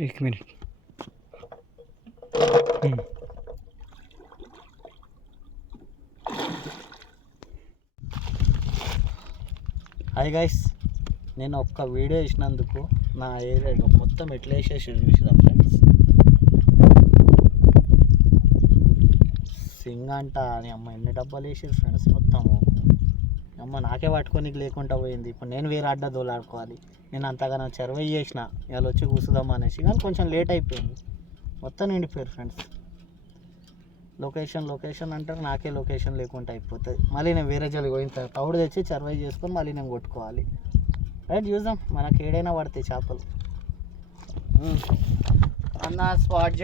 एक minute. Hi guys, నేను ఒక్క వీడియో ఇచ్చినందుకు నా ఏరియా మొత్తం ఎట్లా వేసేసి చూసిరా ఫ్రెండ్స్. సింగ్ అంట అని అమ్మ ఎన్ని డబ్బాలు వేసారు ఫ్రెండ్స్ మొత్తము. అమ్మ నాకే పట్టుకోనికి లేకుండా పోయింది. ఇప్పుడు నేను వేరే అడ్డ దోలాడుకోవాలి. నేను అంతగానో చెరవై చేసిన ఇవాళ వచ్చి కూసుదాం అనేసి, కానీ కొంచెం లేట్ అయిపోయింది. మొత్తం నిండిపోయారు ఫ్రెండ్స్. లొకేషన్ అంటారు, నాకే లొకేషన్ లేకుండా అయిపోతుంది. మళ్ళీ నేను వేరే జల్లి పోయిన తర్వాత తౌడు తెచ్చి చెరవై చేసుకొని మళ్ళీ నేను కొట్టుకోవాలి. రైట్, చూద్దాం మనకి ఏడైనా పడతాయి చేపలు. అన్న స్పాట్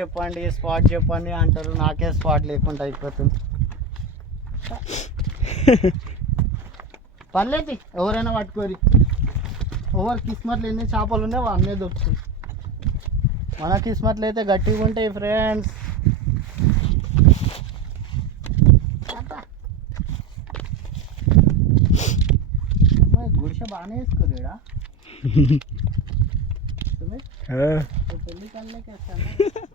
చెప్పండి అంటారు, నాకే స్పాట్ లేకుండా అయిపోతుంది. పర్లేదు, ఎవరైనా పట్టుకోరి. ఎవరు కిస్మట్లు ఎన్ని చేపలు ఉన్నాయో అన్నీ దొరుకుతాయి. మన కిస్మట్లు అయితే గట్టిగా ఉంటాయి ఫ్రెండ్స్. అమ్మాయి గుడిసె బాగానే వేసుకోలేడా?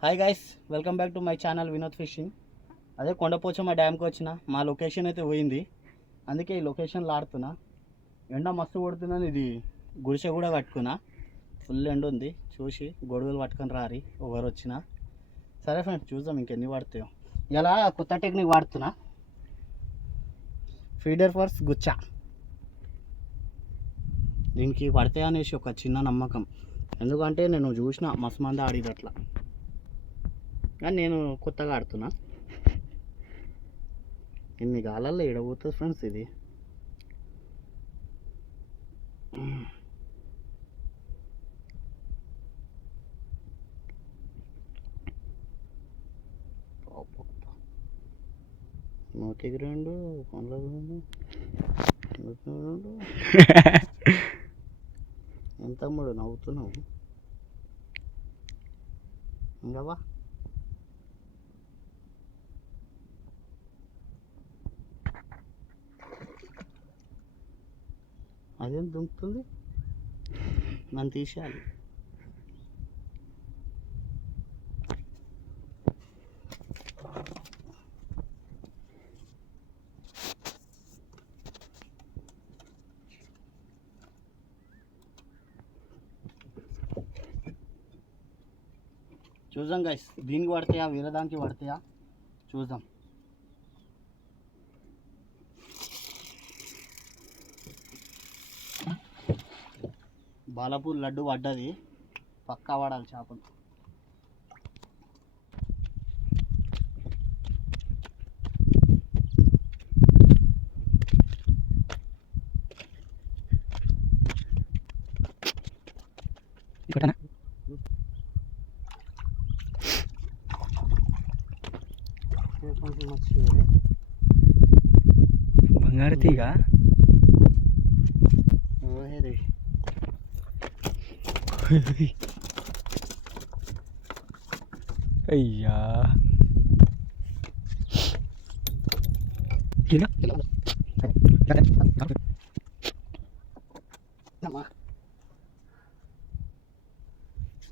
Hi guys, welcome back to my channel Vinod fishing. అదే కొండపోచమ్మ డ్యామ్కి వచ్చిన. మా లొకేషన్ అయితే పోయింది, అందుకే ఈ లొకేషన్లో ఆడుతున్నా. ఎండ మస్తు కొడుతున్నాను. ఇది గుడిసె కూడా కట్టుకున్నా. ఫుల్ ఎండ ఉంది. చూసి గొడుగులు పట్టుకొని రారి ఎవరు వచ్చినా. సరే ఫ్రెండ్స్, చూద్దాం ఇంకెన్ని పడతాయో. ఇలా కొత్త టెక్నిక్ వాడుతున్నా, ఫీడర్ ఫర్స్ గుచ్చా. దీనికి పడతాయి అనేసి ఒక చిన్న నమ్మకం. ఎందుకంటే నేను చూసిన మస్తు మంది ఆడిది అట్లా, కానీ నేను కొత్తగా ఆడుతున్నా. ఇన్ని గాలల్లో ఎడబోతుంది ఫ్రెండ్స్ ఇది. నోటికి రెండు పండ్లకు రెండు ఎంత తమ్ముడు నవ్వుతున్నావు ఇంకవా? అదేం దుంకుతుంది, నన్ను తీసేయాలి. చూద్దాం గైస్, దీనికి పడతాయా వేరే దానికి పడతాయా చూద్దాం. బాలపూర్ లడ్డు పడ్డది, పక్కా పడాలి చేపలు. బంగారు తీగ. ఓహే, అయ్యా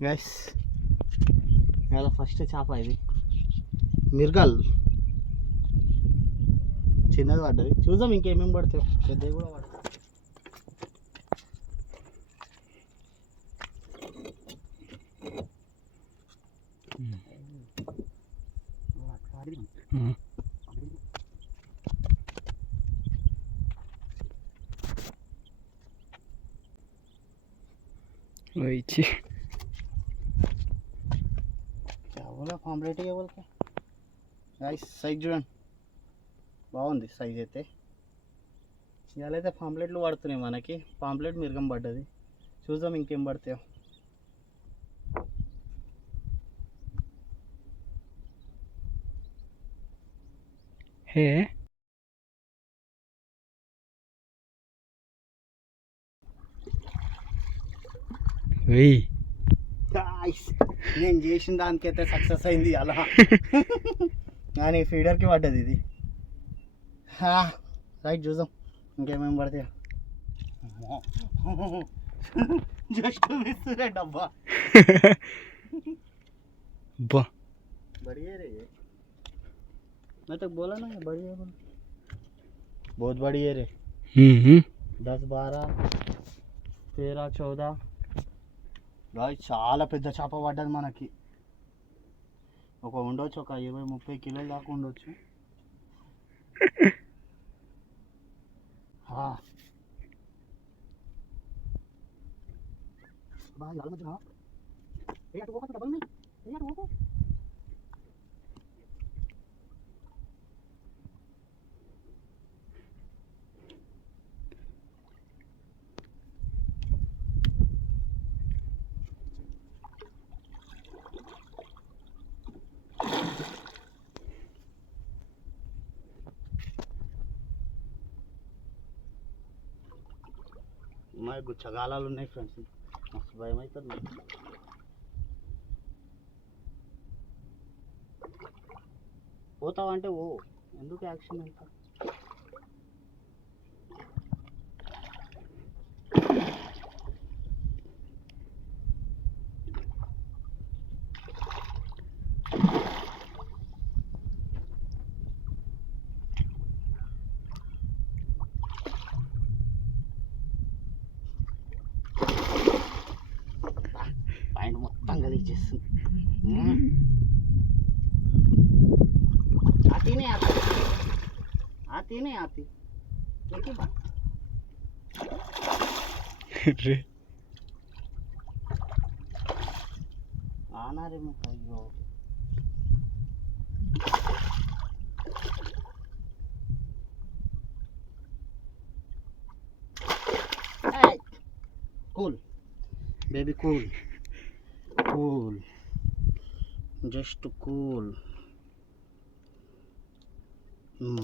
గైస్, ఇవాళ ఫస్ట్ చేప ఇది. మిర్గల్ చిన్నది పడ్డది. చూద్దాం ఇంకేమేమి పడతాయి. పెద్దవి కూడా పడతాయి. वही చావలా పాంప్లెట్ ఇవ్వాలి. గైస్ సైజ్ చూడండి, బాగుంది సైజ్ అయితే. ఇవాళ అయితే పాంప్లెట్లు పడుతున్నాయి మనకి. పాంప్లెట్ మిరగం పడ్డది. చూద్దాం ఇంకేం పడతాయో. है वही నేను చేసిన దానికైతే సక్సెస్ అయింది అలా. కానీ ఫీడర్కి పడ్డది ఇది. రైట్, చూద్దాం ఇంకేమేమి పడతాయో. జస్ట్ మిస్ డబ్బా. अब्बा बढ़िया रे ये, मैं तो बोला ना बढ़िया बोला, बहुत बढ़िया रे। 10, 12, 13, 14 గాయ్ చాలా పెద్ద చేప పడ్డది మనకి. ఉండొచ్చు ఒక 20-30 కిలోల దాకా ఉండొచ్చు. మా గుచ్చగాలాలు ఉన్నాయి ఫ్రెండ్స్, మస్తు భయం అవుతుంది నాకు. పోతావంటే ఓ ఎందుకు యాక్షన్ అంతా. పాయింట్ మొత్తం కలిగేస్తుంది. आती नहीं आती देखिए बात रे आना रे मैं कहियो cool baby cool just cool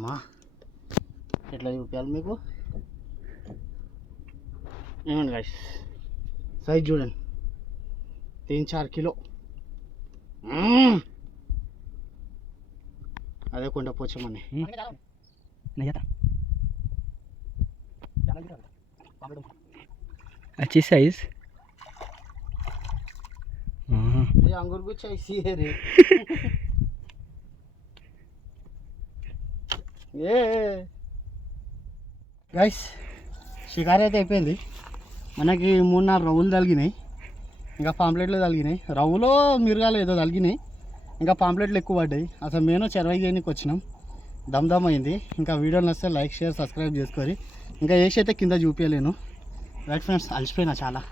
మా ఎట్లా చూపించాలి మీకు, ఏమండి గైస్ సైజ్ చూడండి 3-4 కిలో. అదే కొండ పోచమని अच्छी साइज. अंगूर गुच्छा ऐसी है रे. ఏ గైస్ షికారి అయితే అయిపోయింది. మనకి 3-4 రవ్వులు తగిలినాయి, ఇంకా పాంప్లెట్లు తగిలినాయి. రవ్వులో మిరగాలు ఏదో తగిలినాయి, ఇంకా పాంప్లెట్లు ఎక్కువ పడ్డాయి. అసలు మేము చెరవై చేయడానికి వచ్చినాం. దమ్ అయింది. ఇంకా వీడియోలు నచ్చితే లైక్ షేర్ సబ్స్క్రైబ్ చేసుకోరి. ఇంకా వేసి అయితే కింద చూపించలేను. రైట్ ఫ్రెండ్స్, అలసిపోయినా చాలా.